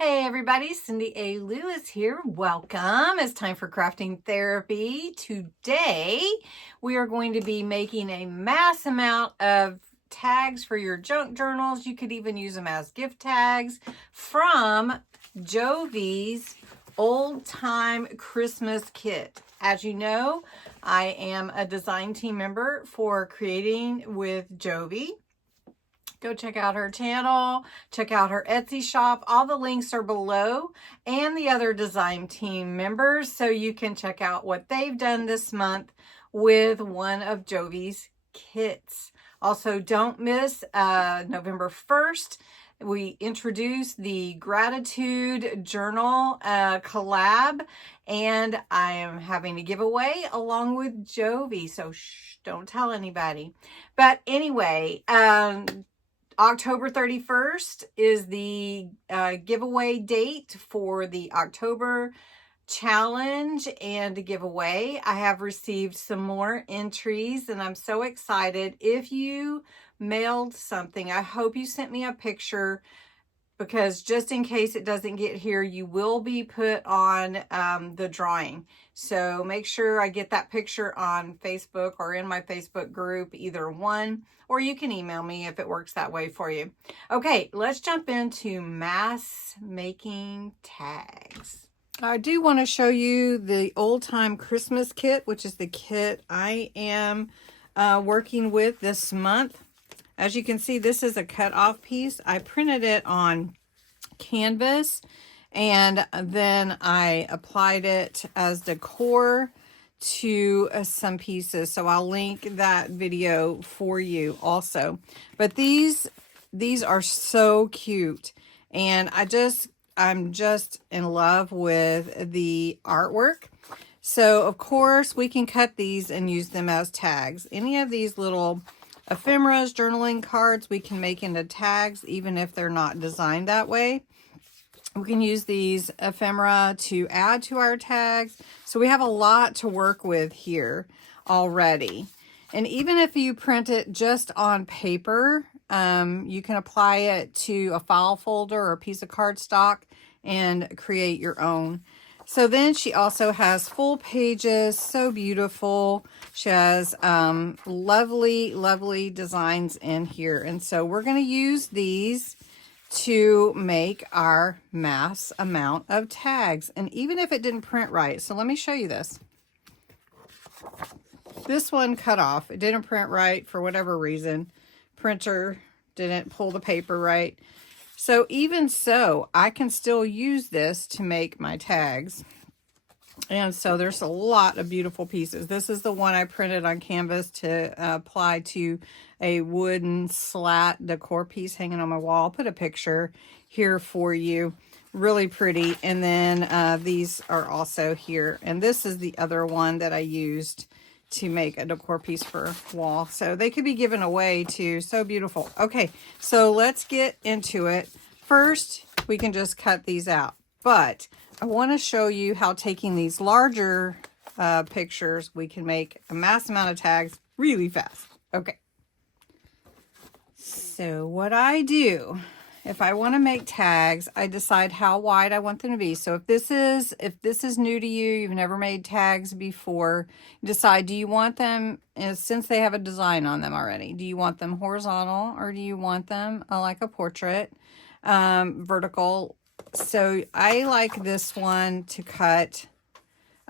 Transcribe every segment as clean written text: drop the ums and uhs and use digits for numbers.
Hey everybody, Cindy A. Lewis here. Welcome. It's time for crafting therapy. Today we are going to be making a mass amount of tags for your junk journals. You could even use them as gift tags from Jovi's Old Time Christmas Kit. As you know, I am a design team member for Creating with Jovi. Go check out her channel, check out her Etsy shop. All the links are below, and the other design team members, so you can check out what they've done this month with one of Jovi's kits. Also, don't miss November 1st. We introduced the Gratitude Journal collab, and I am having a giveaway along with Jovi, so shh, don't tell anybody. But anyway, October 31st is the giveaway date for the October challenge and giveaway. I have received some more entries and I'm so excited. If you mailed something, I hope you sent me a picture, because just in case it doesn't get here, you will be put on the drawing. So make sure I get that picture on Facebook or in my Facebook group, either one, or you can email me if it works that way for you. Okay, let's jump into mass making tags. I do want to show you the Old Time Christmas Kit, which is the kit I am working with this month. As you can see, this is a cut-off piece. I printed it on canvas, and then I applied it as decor to some pieces. So I'll link that video for you also. But these are so cute, and I'm just in love with the artwork. So of course we can cut these and use them as tags. Any of these little ephemeras, journaling cards, we can make into tags even if they're not designed that way. We can use these ephemera to add to our tags. So we have a lot to work with here already. And even if you print it just on paper, you can apply it to a file folder or a piece of cardstock and create your own. So then she also has full pages, so beautiful. She has lovely, lovely designs in here. And so we're going to use these to make our mass amount of tags. And even if it didn't print right, so let me show you this. This one cut off. It didn't print right for whatever reason. Printer didn't pull the paper right. So even so, I can still use this to make my tags. And so there's a lot of beautiful pieces. This is the one I printed on canvas to apply to a wooden slat decor piece hanging on my wall. I'll put a picture here for you. Really pretty. And then these are also here. And this is the other one that I used to make a decor piece for a wall. So they could be given away too. So beautiful. Okay, so let's get into it. First, we can just cut these out. But I want to show you how taking these larger pictures, we can make a mass amount of tags really fast. Okay. So what I do, if I want to make tags, I decide how wide I want them to be. So if this is new to you, you've never made tags before, you decide, do you want them, since they have a design on them already, do you want them horizontal or do you want them like a portrait, vertical? So I like this one to cut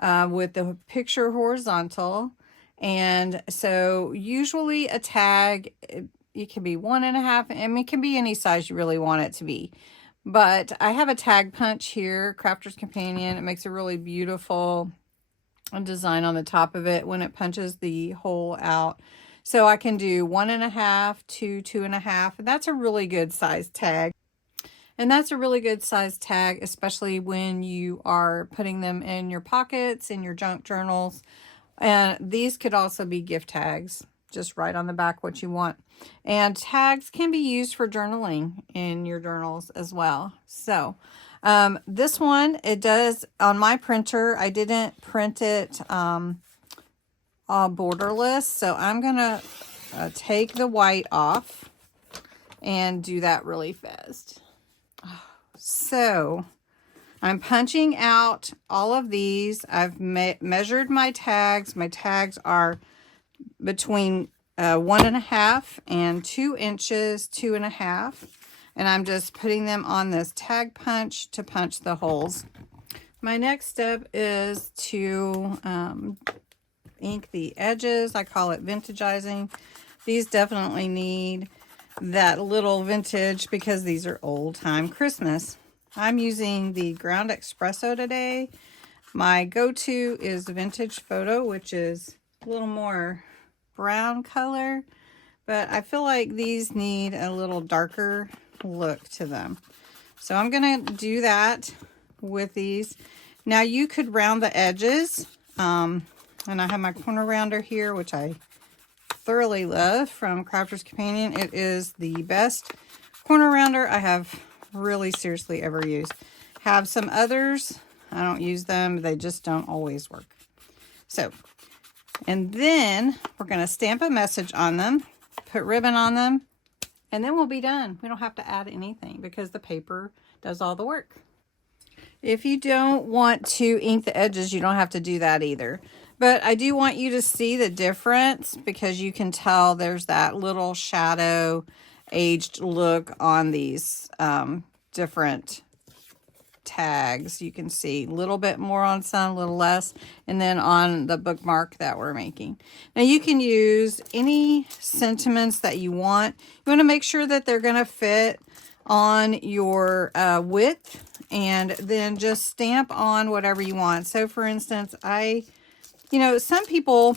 with the picture horizontal. And so usually a tag, it can be 1.5. I mean, it can be any size you really want it to be. But I have a tag punch here, Crafter's Companion. It makes a really beautiful design on the top of it when it punches the hole out. So I can do 1.5 to 2.5. That's a really good size tag. And that's a really good size tag, especially when you are putting them in your pockets, in your junk journals. And these could also be gift tags. Just write on the back what you want. And tags can be used for journaling in your journals as well. So this one, it does, on my printer, I didn't print it borderless. So I'm going to take the white off and do that really fast. Oh, So I'm punching out all of these. I've measured my tags. My tags are between 1.5 and 2 inches, 2.5. And I'm just putting them on this tag punch to punch the holes. My next step is to ink the edges. I call it vintagizing. These definitely need that little vintage because these are old time Christmas. I'm using the ground espresso today. My go-to is vintage photo, which is a little more brown color, but I feel like these need a little darker look to them. So I'm gonna do that with these. Now you could round the edges, and I have my corner rounder here, which I thoroughly love from Crafter's Companion. It is the best corner rounder I have really seriously ever used. Have some others, I don't use them, they just don't always work. So, and then we're going to stamp a message on them, put ribbon on them, and then we'll be done. We don't have to add anything because the paper does all the work. If you don't want to ink the edges, you don't have to do that either. But I do want you to see the difference because you can tell there's that little shadow aged look on these different tags. You can see a little bit more on some, a little less, and then on the bookmark that we're making. Now you can use any sentiments that you want. You want to make sure that they're going to fit on your width, and then just stamp on whatever you want. So for instance, some people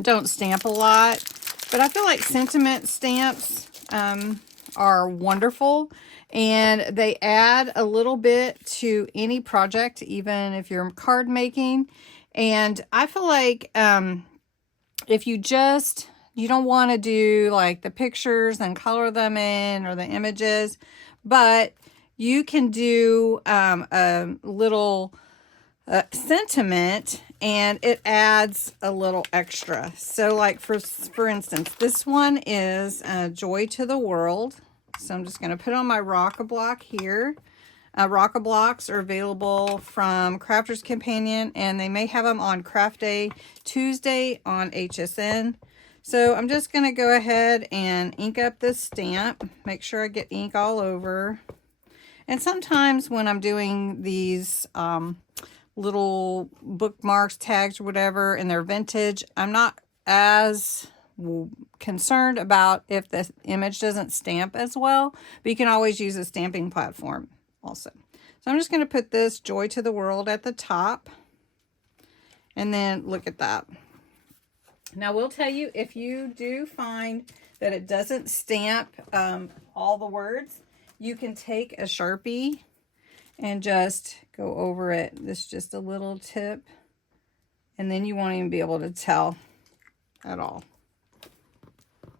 don't stamp a lot, but I feel like sentiment stamps are wonderful, and they add a little bit to any project, even if you're card making. And I feel like if you don't want to do like the pictures and color them in, or the images, but you can do a little sentiment, and it adds a little extra. So like for instance, this one is Joy to the World. So I'm just going to put on my Rock-a-Block here. Rock-a-Blocks are available from Crafter's Companion, and they may have them on Craft Day Tuesday on HSN. So I'm just going to go ahead and ink up this stamp. Make sure I get ink all over. And sometimes when I'm doing these little bookmarks, tags, or whatever, and they're vintage, I'm not as concerned about if the image doesn't stamp as well, but you can always use a stamping platform also. So I'm just going to put this Joy to the World at the top, and then look at that. Now we'll tell you, if you do find that it doesn't stamp all the words, you can take a Sharpie and just go over it. This is just a little tip, and then you won't even be able to tell at all.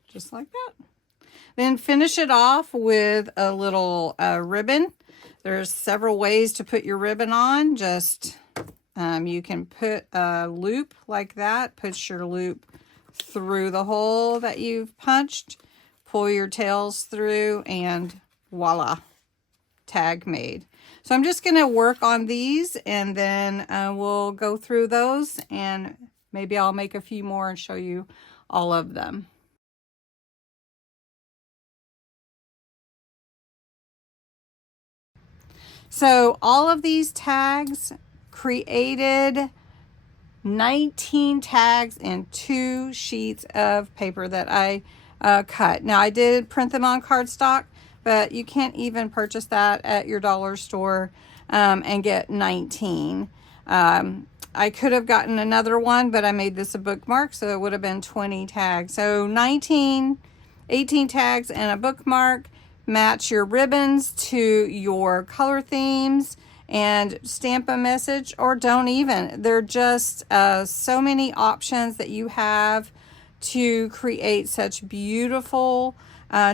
Just like that. Then finish it off with a little ribbon. There's several ways to put your ribbon on. Just you can put a loop like that. Put your loop through the hole that you've punched. Pull your tails through, and voila, tag made. So I'm just going to work on these, and then we'll go through those, and maybe I'll make a few more and show you all of them. So all of these tags created 19 tags in 2 sheets of paper that I cut. Now I did print them on cardstock, but you can't even purchase that at your dollar store and get 19. I could have gotten another one, but I made this a bookmark, so it would have been 20 tags. So 18 tags and a bookmark. Match your ribbons to your color themes and stamp a message, or don't even. There are just so many options that you have to create such beautiful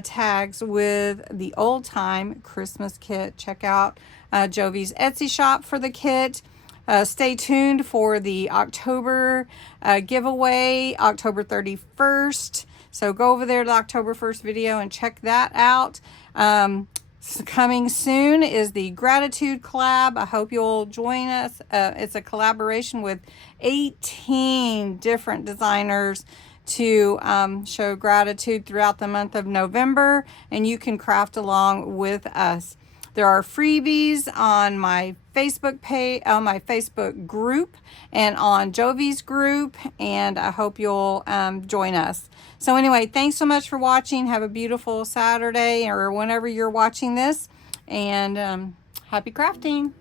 tags with the old time Christmas kit. Check out Jovi's Etsy shop for the kit. Stay tuned for the October giveaway, October 31st. So go over there to the October 1st video and check that out. Coming soon is the Gratitude Collab. I hope you'll join us. It's a collaboration with 18 different designers to show gratitude throughout the month of November, and you can craft along with us. There are freebies on my Facebook page, on my Facebook group, and on Jovi's group, and I hope you'll join us. So anyway, thanks so much for watching. Have a beautiful Saturday or whenever you're watching this, and happy crafting.